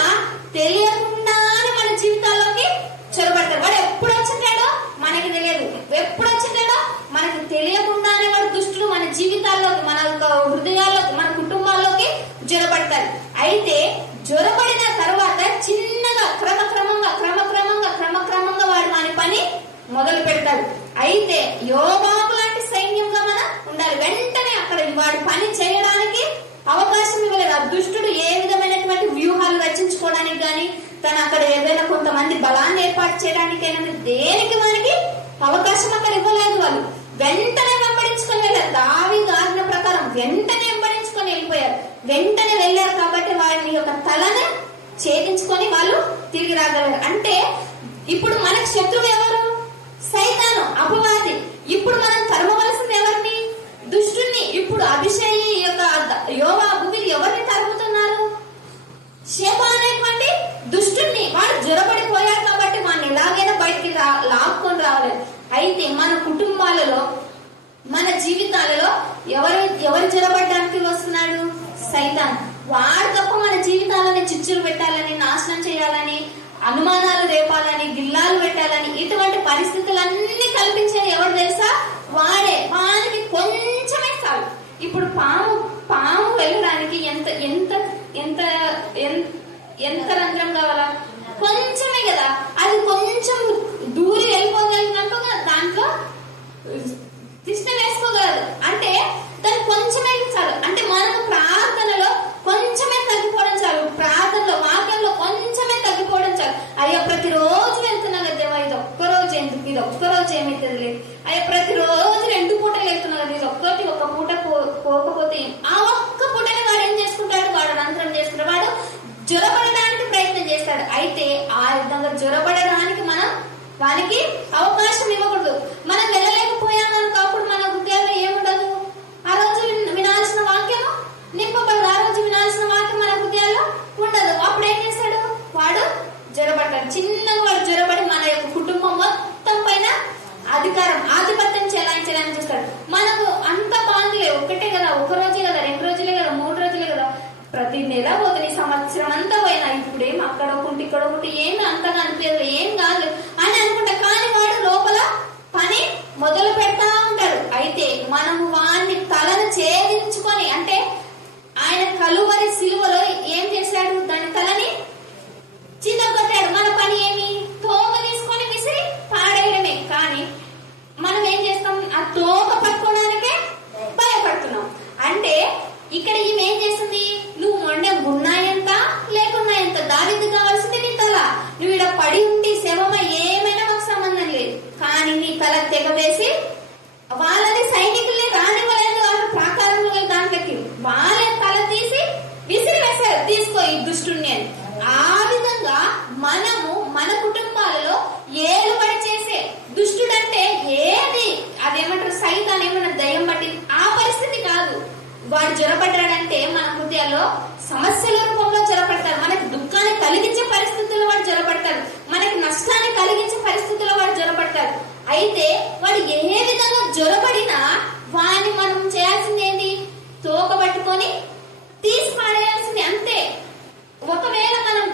తెలియకుండానే మన జీవితాల్లోకి చొరబడతాడు. వాడు ఎప్పుడు వచ్చింటాడో మనకి తెలియదు, ఎప్పుడు వచ్చింటాడో మనకి తెలియకుండానే వాడు దుష్టుడు మన జీవితాల్లోకి, మన హృదయాల్లోకి, మన కుటుంబాల్లోకి జొరబడతాడు. మొదలు పెడతాడు. అయితే యోబాబు లాంటి సైన్యంగా మనం ఉండాలి. వెంటనే అక్కడ వాడు పని చేయడానికి అవకాశం ఇవ్వలేదు. ఆ దుష్టుడు ఏ విధమైనటువంటి వ్యూహాలు రచించుకోవడానికి కానీ తను అక్కడ ఏదైనా కొంతమంది బలాన్ని ఏర్పాటు చేయడానికైనా దేనికి వానికి అవకాశం అక్కడ ఇవ్వలేదు. వాళ్ళు వెంటనే వెంబడించుకొని వెళ్ళారు. దావీదు ఆజ్ఞ ప్రకారం వెంటనే వెంబడించుకొని వెళ్ళిపోయారు. వెంటనే వెళ్ళారు కాబట్టి వారి యొక్క తలను ఛేదించుకొని వాళ్ళు తిరిగి రాగలరు. అంటే ఇప్పుడు మనకు శత్రువు ఎవరు? సైతాను, అపవాది. ఇప్పుడు మనం తరమవలసింది ఎవరిని? దుష్టుని. ఇప్పుడు అభిషేయి యొక్క యోవాబు వీళ్ళు ఎవరిని తరుముతున్నారు? షేబా అనేటువంటి దుష్టుని. వాడు జ్వరపడిపోయాడు కాబట్టి వాడిని ఎలాగైనా బయటికి లాక్కొని రావాలి. అయితే మన కుటుంబాలలో మన జీవితాలలో ఎవరు జ్వరపడడానికి వస్తున్నాడు? సైతాన్. వాడు తప్ప మన జీవితాలని చిచ్చులు పెట్టాలని, నాశనం చేయాలని, అనుమానాలు రేపాలని, గిల్లాలు పెట్టాలని ఇటువంటి పరిస్థితులన్నీ కల్పించేది ఎవరు తెలుసా? వాడే. వానికి కొంచెమే చాలు. ఇప్పుడు పాము వెళ్ళడానికి ఎంత ఎంత ఎంత ఎంత రంధ్రం కావాలా? కొంచెమే కదా. అది కొంచెం దూరి వెళ్ళిపోగలిగినట్టు దాంట్లో తిష్ట వేసుకోగలదు. అంటే దానికి కొంచెమే చాలు. అంటే మనము ప్రార్థనలో కొంచెమే తగ్గిపోవడం చాలు. ప్రార్థనలో వాక్యంలో కొంచెమే తగ్గిపోవడం చాలు. అయ్యో ప్రతిరోజు వెళ్తున్నా కదా దేవా, ఇది ఒక్కరోజు ఎందుకు, ఇది ఒక్కరోజు ఏమైతుంది లేదు. అయ్యో ప్రతిరోజు 2 పూటలు వెళ్తున్నా కదా, ఇది ఒక పూట పోకపోతే ఆ ఒక్క పూటనే వాడు ఏం చేసుకుంటాడు? వాడు రంధ్రం చేసుకుంటాడు. వాడు జ్వరపడడానికి ప్రయత్నం చేస్తాడు. అయితే ఆ విధంగా జ్వరపడడానికి మనం వానికి అవకాశం ఇవ్వకూడదు. మనం వెళ్ళలేకపోయామనుకో అప్పుడు మన హృదయంలో ఏముండదు? ఆ రోజు వినాల్సిన వాక్యము నింపబడదు. ఆ రోజు వినాల్సిన వాక్యం మన హృదయాల్లో ఉండదు. అప్పుడు ఏం చేస్తాడు? వాడు జ్వరపడతాడు. చిన్నగా వాడు జ్వరపడి మన యొక్క కుటుంబం మొత్తం పైన ఆధిపత్యం చెలాయించాలని చూస్తాడు. మనకు అంత బాగుందిలే, ఒక్కటే కదా, ఒక రోజే కదా, 2 రోజులే కదా, 3 రోజులే కదా, ప్రతి నెల పోతుంది, సంవత్సరం అంతా పోయినా ఇప్పుడేం అక్కడ ఒకటి ఇక్కడ ఒకటి ఏమి అంతగా అనిపించదు, ఏం కాదు అని అనుకుంటా. కానీ వాడు లోపల పని మొదలు పెడతా ఉంటాడు. అయితే మనము వాడిని తలను ఛేదించుకొని, అంటే ఆయన కలువరి సిలువలో ఏం చేశాడు? దాని తలని చిన్నగొట్టాడు. మన పని ఏమి? తోక తీసుకొని విసిరి పాడేయడమే. కానీ మనం ఏం చేస్తాం? ఆ తోక పట్టుకోవడానికే భయపడుతున్నాం. అంటే ఇక్కడ ఈమె ఏం చేస్తుంది? నువ్వు మొండె ఉన్నాయంత లేకున్నాయంత, దావీదు కావాల్సింది నీ తల. నువ్వు ఇక్కడ పడి ఉండి శవమ ఏమైనా మాకు సంబంధం లేదు. కానీ నీ తల తెగవేసి వాళ్ళని సైనికుల్ని రానివ్వలేదు. వాళ్ళు ప్రాకారంలో దాంట్లోకి వాళ్ళ తల తీసి విసిరి వేశారు, తీసుకో ఈ దుష్టుణ్ణి అని. ఆ విధంగా మనము మన కుటుంబాలలో ఏలుబడి చేసే దుష్టుడంటే ఏది? అదేమంటారు? సైతాన్ ఏమన్నా దయ్యం పట్టి ఆ పరిస్థితి కాదు. వాడు జ్వరపడ్డాడంటే మన హృదయాల్లో సమస్యల రూపంలో జ్వరపడతాడు. మనకి దుఃఖాన్ని కలిగించే పరిస్థితుల్లో వాడు జ్వరపడతాడు. మనకి నష్టాన్ని కలిగించే పరిస్థితుల్లో వాడు జ్వరపడతాడు. అయితే వాడు ఏ విధంగా జ్వరపడినా వాడిని మనం చేయాల్సింది ఏంటి? తోక పట్టుకొని తీసి పాడేయాల్సింది, అంతే. ఒకవేళ మనం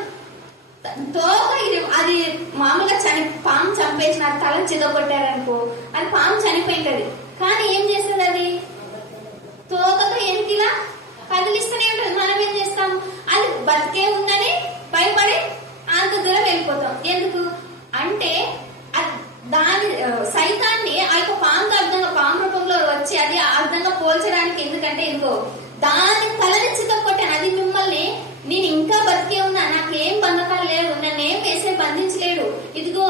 తోక అది మామూలుగా పాము చంపేసిన తల చిదగొట్టారనుకో, అది పాము చనిపోయింటది. కానీ ఏం చేస్తుంది? అది తోకతో ఎనికిలా కదిలిస్తూనే ఉంటుంది. మనం ఏం చేస్తాం? అది బతికే ఉందని భయపడి అంత దూరం వెళ్ళిపోతాం. ఎందుకు అంటే దాని సైతాన్ని ఆ యొక్క పాము అర్థంగా, పాము రూపంలో వచ్చి అది అర్థంగా పోల్చడానికి. ఎందుకంటే ఇదిగో దాని తలని చితకొట్టాను, అది మిమ్మల్ని నేను ఇంకా బతికే ఉన్నా, నాకేం బంధకాలు లేవు, నన్ను ఏం వేసే బంధించలేడు, ఇదిగో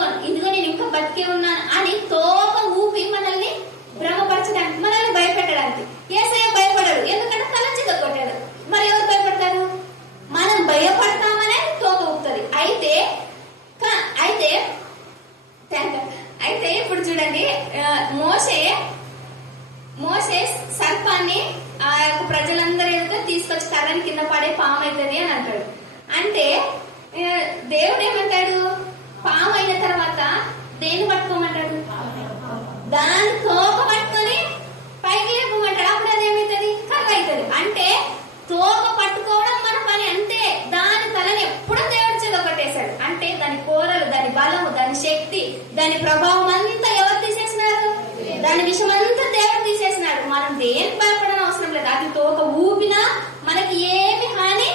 నేను ఇంకా బతికే ఉన్నాను అని తోక ఊపి మనల్ని భ్రమపరచడానికి, మనల్ని భయపెట్టడానికి. యేసయ్య భయపడాడు, ఎందుకంటే తల చితకొట్టాడు. మరి ఎవరు భయపడతారు? మనం భయపడతామనే తోక ఊపుతుంది. అయితే ఇప్పుడు చూడండి, మోషే సర్పాన్ని ఆ యొక్క ప్రజలందరూ ఎదుట తీసుకొచ్చి కర్రని కింద పడే పాము అవుతుంది అని అంటాడు. అంటే దేవుడు ఏమంటాడు? పాము అయిన తర్వాత దేన్ని పట్టుకోమంటాడు? దాని తోక పట్టుకొని పైకి లేపమంటాడు. అప్పుడు అది ఏమవుతుంది? కర్ర అవుతుంది. అంటే తోక పట్టుకోవడం మన పని, అంతే. దాని తలని ఎప్పుడూ దేవుడి చేత కొట్టేశాడు. అంటే దాని కోరలు, దాని బలము, దాని శక్తి, దాని ప్రభావం అంతా ఎవరు తీసేసినారు? దాని విషయం అంతా దేవుడు తీసేసినాడు. మనం దేనికి భయపడని అవసరం లేదు. అది తోక ఊపినా మనకి ఏమి హాని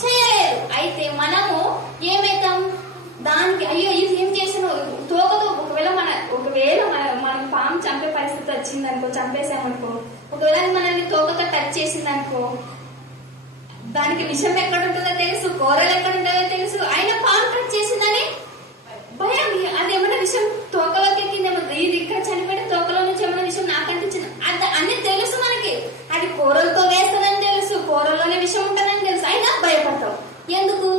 చేయలేదు. అయితే మనము ఏమైతాం? దానికి అయ్యో ఇది ఏం చేసాను తోకతో ఒకవేళ చంపేసామనుకో, ఒకవేళ అది మనల్ని తోకతో టచ్ చేసింది అనుకో, దానికి విషం ఎక్కడ ఉంటుందో తెలుసు, కూరలు ఎక్కడ ఉంటాయో తెలుసు, అయినా పాలు టచ్ చేసిందని భయం. అదేమన్నా విషయం తోకలోకి ఎక్కిందేమో, ఇది ఇక్కడ చనిపోయిన తోకలో నుంచి ఏమైనా విషయం నాకు అనిపించింది అన్ని తెలుసు మనకి. అది కూరలతో వేస్తుందని తెలుసు, కూరల్లోనే విషయం ఉంటుందని తెలుసు, అయినా భయపడతావు. ఎందుకు?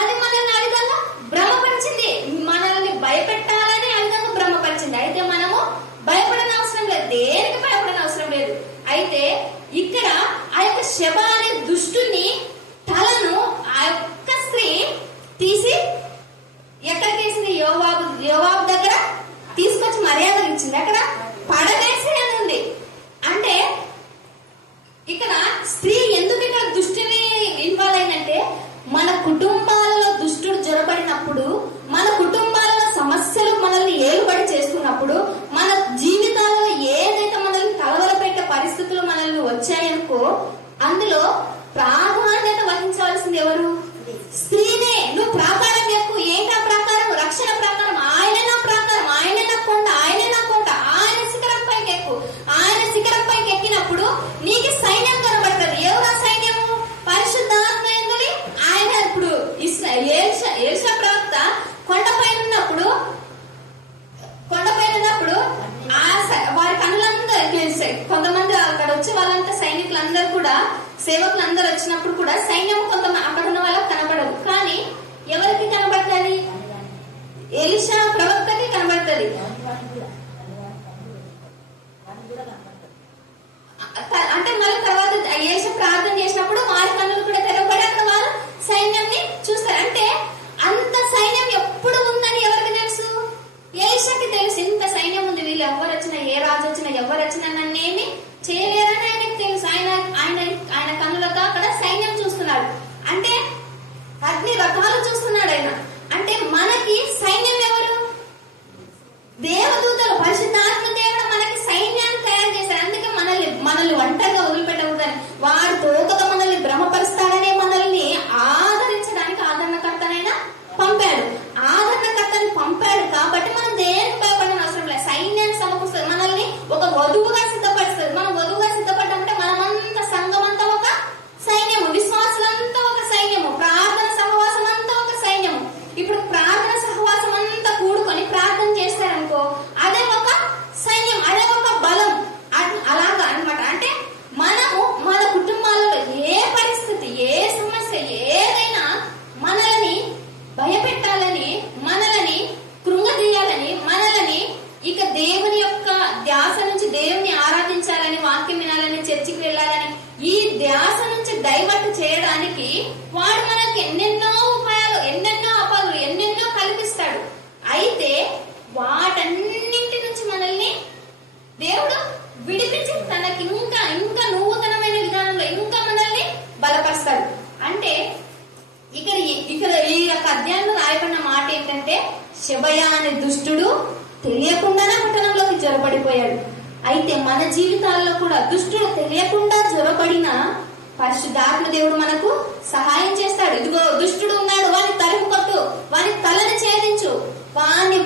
అది మనల్ని ఆ విధంగా భ్రమపరిచింది, మనల్ని భయపెట్టాలని ఆ విధంగా భ్రమపరిచింది. అయితే మనము భయపడని అవసరం లేదు, దేనికి భయపడని అవసరం లేదు. అయితే ఇక్కడ ఆ యొక్క శబ అనే దుష్టుని తలను ఆ యొక్క స్త్రీ తీసి ఎక్కడికి వేసింది? యోవాబు దగ్గర తీసుకొచ్చి మర్యాద ఇచ్చింది. అక్కడ పడవేసి అని ఉంది. అంటే ఇక్కడ స్త్రీ ఎందుకు ఇక్కడ దుష్టుని ఇన్వాల్వ్ అయిందంటే, మన కుటుంబాలలో దుష్టుడు జొరబడినప్పుడు, మన కుటుంబాలలో సమస్యలు మనల్ని ఏలుబడి చేస్తున్నప్పుడు, మన జీవితాలలో ఏదైతే మనల్ని కలవరపెట్టే పరిస్థితులు మనల్ని వచ్చాయనుకో, అందులో ప్రాధాన్యత వహించవలసింది ఎవరు? స్త్రీనే. నువ్వు ప్రాకారం ఎక్కువ. ఏంటి ఆ ప్రాకారం? రక్షణ ప్రాకారం. ఆయన నా ప్రాకారం, ఆయన నా కొండ, ఆయన నా కోట, ఆయన శిఖరం పైకి ఎక్కువ. ఆయన శిఖరం పైకి ఎక్కినప్పుడు నీకు సైన్యం కనబడుతుంది. ఎవరా సైన్యము? పరిశుద్ధాత్మ ఎందుని ఆయన. ఇప్పుడు ఏలిషా ప్రవక్త కొండపైన ఉన్నప్పుడు వారి కన్నులందరూ తెలిసాయి. కొంతమంది అక్కడ వచ్చి వాళ్ళంతా సైనికులందరూ కూడా, సేవకులందరూ వచ్చినప్పుడు కూడా సైన్యం కొంతమంది అక్కడ ఉన్న వాళ్ళకి కనబడదు. కానీ ఎవరికి కనబడుతుంది? ఎలీషా ప్రవక్తకి కనబడుతుంది. అంటే మళ్ళీ తర్వాత ఎలీషా ప్రార్థన చేసినప్పుడు వారి కన్నులు కూడా తెరవబడి అక్కడ వాళ్ళు సైన్యాన్ని చూస్తారు. అంటే అంత సైన్యం ఎప్పుడు ఉందని ఎవరికి తెలుసు? ఎలీషాకి తెలుసు. ఇంత సైన్యం ఉంది, వీళ్ళు ఎవరు వచ్చినా, ఏ రాజు వచ్చినా, ఎవరు వచ్చినా నన్నేమి చేయలేరని ఆయనకు తెలుసు. ఆయన కన్నులతో అక్కడ సైన్యం చూస్తున్నాడు. అంటే అగ్ని రథాలు చూస్తున్నాడు ఆయన. అంటే మనకి సైన్యం ఎవరు? దేవదూతలు. పరిశుద్ధాత్మ దేవుడు మనకి సైన్యాన్ని తయారు చేశారు. అందుకే మనల్ని ఒంటరిగా వదిలిపెట్టకూడదని, వాడు తోకతో మనల్ని భ్రమపరుస్తాడనే మనల్ని ఆదరించడానికి ఆదరణకర్తనైనా పంపాడు. ఆదరణకర్తని పంపాడు కాబట్టి మనం దేనికి భయపడని అవసరం లేదు. సైన్యాన్ని సమకూరుస్తుంది, మనల్ని ఒక వధువుగా సిద్ధపరుస్తుంది. మనం వధువుగా సిద్ధపడ్డామంటే మనమంతా సంఘం అంతా ఒక సైన్యము, విశ్వాసులంతా ఒక సైన్యము, ప్రార్థన సహవాసం అంతా ఒక సైన్యము. ఇప్పుడు ప్రార్థన సహవాసం అంతా కూడుకొని ప్రార్థన చేస్తారనుకో, అదే ఒక సైన్యం, అదే ఒక బలం. అలాగా అన్నమాట. అంటే మనము మన కుటుంబాలలో ఏ పరిస్థితి, ఏ సమస్య ఏదైనా మనల్ని భయపెట్టాలని, మనల్ని కృంగదీయాలని, మనల్ని ఇక దేవుని యొక్క ధ్యాస నుంచి దేవుని ఆరాధించాలని, వాక్యం వినాలని, చర్చికి వెళ్ళాలని, ఈ ధ్యాస నుంచి డైవర్ట్ చేయడానికి వాడు మనకి ఎన్నెన్నో ఉపాయాలు, ఎన్నెన్నో అపాలు, ఎన్నెన్నో కల్పిస్తాడు. అయితే వాటన్నింటి నుంచి మనల్ని దేవుడు విడిపించి తనకి ఇంకా ఇంకా నూతనమైన విధానంలో ఇంకా మనల్ని బలపరుస్తాడు. అంటే ఇక్కడ ఈ యొక్క అధ్యాయంలో రాయబడిన మాట ఏంటంటే, శబయ అనే దుష్టుడు తెలియకుండానే పట్టణంలోకి జొరబడిపోయాడు. అయితే మన జీవితాల్లో కూడా దుష్టుడు తెలియకుండా జొరబడిన పరిశుద్ధాత్మ దేవుడు మనకు సహాయం చేస్తాడు. ఇదిగో దుష్టుడు ఉన్నాడు, వాని తరిమి కొట్టు, వాని తలని ఛేదించు, వాని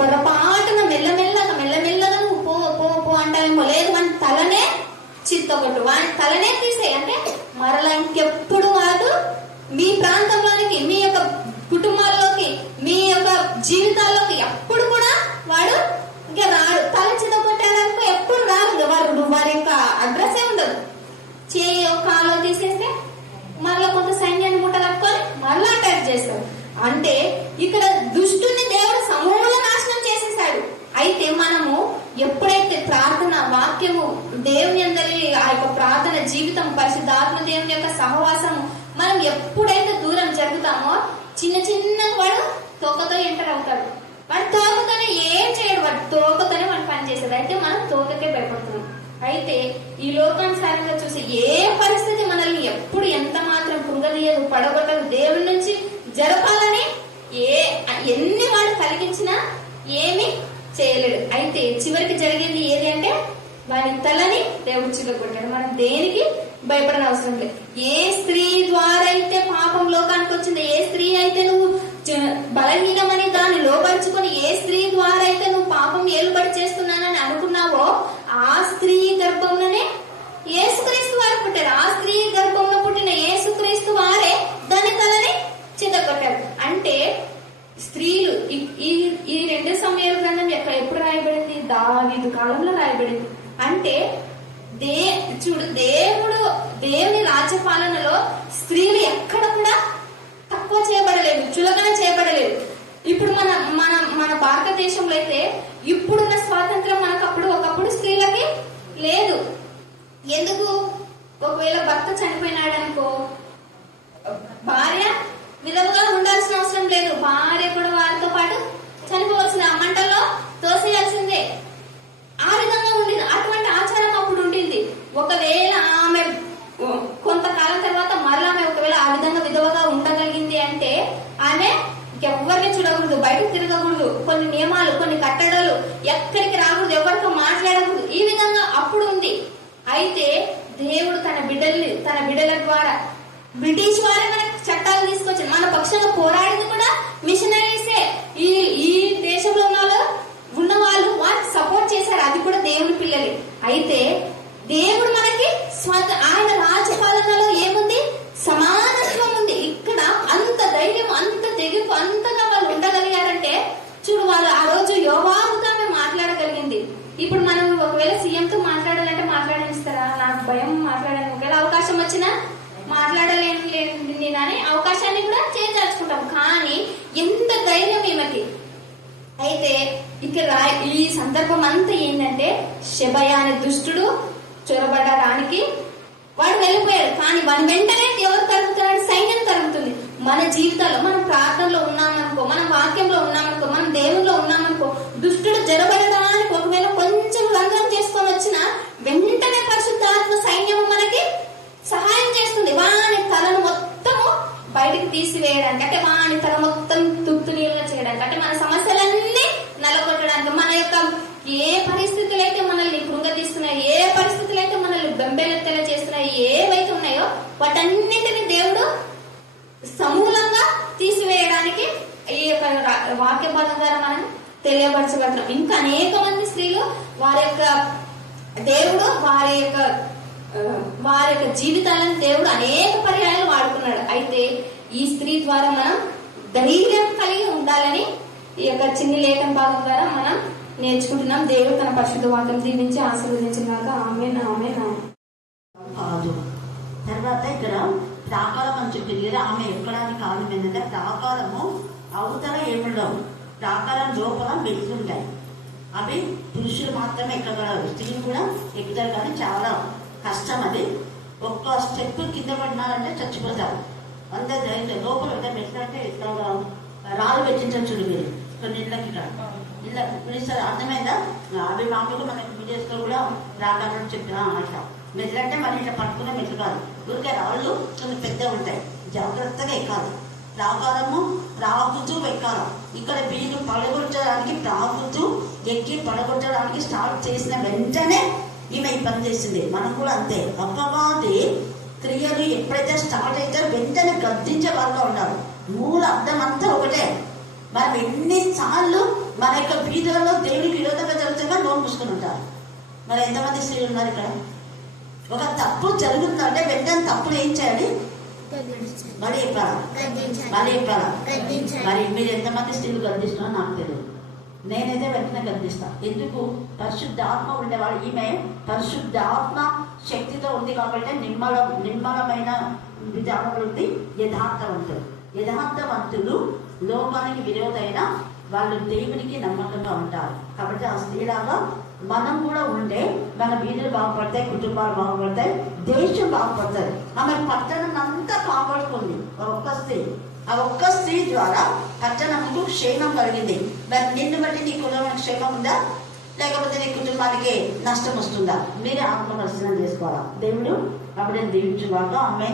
పొరపాటున మెల్లమెల్లగా నువ్వు పో పో పో అంటావేమో, లేదు వాని తలనే చిత్తగొట్టు, వాని తలనే తీసేయి. అంటే మరలా ఇంకెప్పుడు వాడు మీ ప్రాంతంలోనికి, మీ యొక్క కుటుంబాల్లోకి, మీ యొక్క జీవితాల్లోకి ఎప్పుడు కూడా వాడు ఇంకా రాడు. తల చిత్తగొట్టాడనుకో ఎప్పుడు రాదు. వారి యొక్క అడ్రస్ ఉండదు. చేయో కాలో తీసేస్తే మరలా కొంత సైన్యాన్ని ముట్ట కట్టుకొని మరలా అటాక్ చేస్తాడు. అంటే ఇక్కడ దుష్టుని దేవుడు సమూల నాశనం చేసేసాడు. అయితే మనము ఎప్పుడైతే ప్రార్థన, వాక్యము, దేవుని అందరి ఆ యొక్క ప్రార్థన జీవితం, పరిశుద్ధాత్మ దేవుని యొక్క సహవాసము మనం ఎప్పుడైతే దూరం జరుగుతామో, చిన్న వాడు తోకతో ఎంటర్ అవుతాడు. వాడు తోకతోనే ఏం చేయడు, వాడు తోకతోనే మనం పనిచేసేది. అయితే మనం తోకకే భయపడుతున్నాం. అయితే ఈ లోకానుసారంగా చూసి ఏ పరిస్థితి మనల్ని ఎప్పుడు ఎంత మాత్రం కృంగదీయదు, పడగొట్టదు. దేవుడి నుంచి జరపాలని ఎన్ని వాడు కలిగించినా ఏమి చేయలేడు. అయితే చివరికి జరిగేది ఏది అంటే, వాని తలని దేవుడు చిలగొట్టాడు. మనం దేనికి భయపడని అవసరం లేదు. ఏ స్త్రీ ద్వారా అయితే పాపం లోకానికి వచ్చిందో, ఏ స్త్రీ అయితే నువ్వు బలహీనమని దాన్ని లోపరుచుకొని, ఏ స్త్రీ ద్వారా అయితే నువ్వు పాపం ఏలుబడి చేస్తున్నానని అనుకున్నావో, ఆ స్త్రీ గర్భంలోనే యేసుక్రీస్తు వారు పుట్టారు. ఆ స్త్రీ గర్భంలో పుట్టిన యేసుక్రీస్తు వారే దాని తలని చితగొట్టారు. అంటే స్త్రీలు ఈ 2 సమయాల గ్రంథం ఎప్పుడు రాయబడింది? దావీదు కాలంలో రాయబడింది. అంటే దేవుని రాజ్యపాలనలో స్త్రీలు ఎక్కడ కూడా తక్కువ చేయబడలేదు, చులకన చేయబడలేదు. ఇప్పుడు మన భారతదేశంలో అయితే ఇప్పుడున్న స్వాతంత్రం మనకు ఒకప్పుడు స్త్రీలకి లేదు. ఎందుకు? ఒకవేళ భర్త చనిపోయినాడు అనుకో, భార్య విధవగా ఉండాల్సిన అవసరం లేదు. భార్య కూడా వారితో పాటు చనిపోవాల్సిన, మంటల్లో తోసేయాల్సిందే. ఆ విధంగా ఉండింది. అటువంటి ఆచారం అప్పుడు ఉండింది. ఒకవేళ ఆమె కొంతకాలం తర్వాత మరలా ఆమె ఒకవేళ ఆ విధంగా విధవగా ఉండగలిగింది అంటే ఆమె ఎవరిని చూడకూడదు, బయటకు తిరగకూడదు, కొన్ని నియమాలు, కొన్ని కట్టడాలు, ఎక్కడికి రాకూడదు, ఎవరితో మాట్లాడకూడదు. ఈ విధంగా అప్పుడు ఉంది. అయితే దేవుడు తన బిడ్డల ద్వారా బ్రిటిష్ వారే మనకు చట్టాలు తీసుకొచ్చారు. మన పక్షంగా పోరాడింది కూడా మిషనరీసే. ఈ దేశంలో ఉన్న వాళ్ళు వారికి సపోర్ట్ చేశారు. అది కూడా దేవుని పిల్లలే. అయితే దేవుడు మనకి ఆయన రాజ్యపాలనలో ఏముంది? సమానత్వం ఉంది. ఇక్కడ అంత ధైర్యం, అంత తెగింపు, అంతగా వాళ్ళు ఉండగలిగారంటే చూడు, వాళ్ళు ఆ రోజు యోవాబుతో ఆమె మాట్లాడగలిగింది. ఇప్పుడు మనం ఒకవేళ సీఎంతో మాట్లాడాలంటే మాట్లాడనిస్తారా? నాకు భయం మాట్లాడాలి. ఒకవేళ అవకాశం వచ్చినా మాట్లాడలేని అని అవకాశాన్ని కూడా చేజార్చుకుంటాం. కానీ ఎంత ధైర్యం ఈమెకి. అయితే ఇక్కడ ఈ సందర్భం అంతా ఏంటంటే, షెబయా అనే దుష్టుడు చొరబడడానికి వాడు వెళ్ళిపోయాడు. కానీ వాడి వెంటనే ఎవరు తరుగుతున్నాడు? సైన్యం తరుగుతుంది. మన జీవితాల్లో మనం ప్రార్థనలో ఉన్నామనుకో, మనం వాక్యంలో ఉన్నామనుకో, మనం దేవుల్లో ఉన్నామనుకో, దుష్టుడు జరబడడానికి ఒకవేళ కొంచెం రంగం చేసుకొని వచ్చినా వెంటనే పరిశుద్ధాత్మ సైన్యం మనకి సహాయం చేస్తుంది. వాని తలను మొత్తము బయటికి తీసివేయడానికి, అంటే వాని తల మొత్తం తుత్తునీలుగా చేయడానికి, అంటే మన సమస్యలన్నీ నలగొట్టడానికి, మన యొక్క ఏ పరిస్థితులు అయితే మనల్ని కృంగతీస్తున్నాయి, ఏ పరిస్థితులు అయితే మనల్ని బెంబేలెత్తేలా చేస్తున్నాయి, ఏవైతే ఉన్నాయో వాటన్నిటిని దేవుడు సమూలంగా తీసివేయడానికి ఈ యొక్క వాక్య పదం ద్వారా మనం తెలియపరచగలుగుతాం. ఇంకా అనేక మంది స్త్రీలు వారి యొక్క దేవుడు వారి యొక్క జీవితాలను దేవుడు అనేక పర్యాయాలు వాడుకున్నాడు. అయితే ఈ స్త్రీ ద్వారా మనం ధైర్యం కలిగి ఉండాలని ఈ యొక్క చిన్ని లేఖన భాగం ద్వారా మనం నేర్చుకుంటున్నాం. దేవుడు తన పరిశుద్ధ వాక్యం దీవించి ఆశీర్వదించినాక ఆమేన్ ఆమేన్ కాదు. తర్వాత ఇక్కడ ప్రాకారం అని చెప్పింది కదా, ఆమె ఎక్కడానికి కారణం ఏంటంటే ప్రాకారము అవతల ఏముండవు, ప్రాకారం లోపల మెట్లుంటాయి. అవి పురుషులు మాత్రమే ఎక్కగలరు, స్త్రీలు కూడా ఎక్కుతారు. కానీ చాలా కష్టం అది. ఒక్క స్టెప్ కింద పడినారంటే చచ్చిపోతారు. అంత ధైర్యం లోపల ఉంటే మెట్లు అంటే ఇక్కడ రాళ్ళు పెట్టించారు చూడు మీరు కొన్ని ఇళ్ళకి, ఇక్కడ ఇళ్ళ అర్థమైందా? అవి మామూలుగా మనకి వీడియోస్లో కూడా ప్రాకారం చెప్పినా అట్లా. మెట్లు అంటే మరి ఇట్లా పట్టుకునే మెట్లు కాదు, ఊరికే రాళ్ళు కొన్ని పెద్ద ఉంటాయి, జాగ్రత్తగా ఎక్కాలి. ప్రాకారము ప్రాకుతూ ఎక్కాలి. ఇక్కడ వీళ్ళు పడగొట్టడానికి ప్రాకుతూ ఎక్కి పడగొట్టడానికి స్టార్ట్ చేసిన వెంటనే ఈమె ఈ పని చేసింది. మనం కూడా అంతే. అపవాది క్రియలు ఎప్పుడైతే స్టార్ట్ అవుతారో వెంటనే గద్దించే వాళ్ళగా ఉండాలి. మూల అర్థం అంతా ఒకటే. మనం ఎన్నిసార్లు మన యొక్క వీధులలో దేవుడికి విరోధంగా జరుగుతుందా నోరు మూసుకుని ఉంటారు. మరి ఎంతమంది స్త్రీలు ఉన్నారు ఇక్కడ? ఒక తప్పు జరుగుతుందంటే వెంటనే తప్పులు ఏం చేయాలి? మళ్ళీ చెప్పాలా? మరి మీరు ఎంతమంది స్త్రీలు గద్దిస్తున్నారో నాకు తెలియదు. నేనైతే వెంటనే గద్దిస్తా. ఎందుకు? పరిశుద్ధాత్మ ఉండేవాడు. ఈమె పరిశుద్ధాత్మ శక్తితో ఉంది కాబట్టి నిర్మలమైన విధానంలో ఉంది. యథార్థవంతులు లోకానికి విరోధైన వాళ్ళు దేవునికి నమ్మకంగా ఉంటారు. కాబట్టి ఆ స్త్రీలాగా మనం కూడా ఉండే మన వీధులు బాగుపడతాయి, కుటుంబాలు బాగుపడతాయి, దేశం బాగుపడతాయి. ఆమె పట్టణం అంతా కాపాడుకుంది ఆ ఒక్క స్త్రీ ద్వారా పట్టణంకు క్షేమం కలిగింది. మరి నిన్ను బట్టి నీ కుటుంబానికి క్షేమం ఉందా, లేకపోతే నీ కుటుంబానికి నష్టం వస్తుందా? మీరే ఆత్మపరిశీలన చేసుకోవాలా. దేవుడు అప్పుడే దీవించుగాక. ఆమె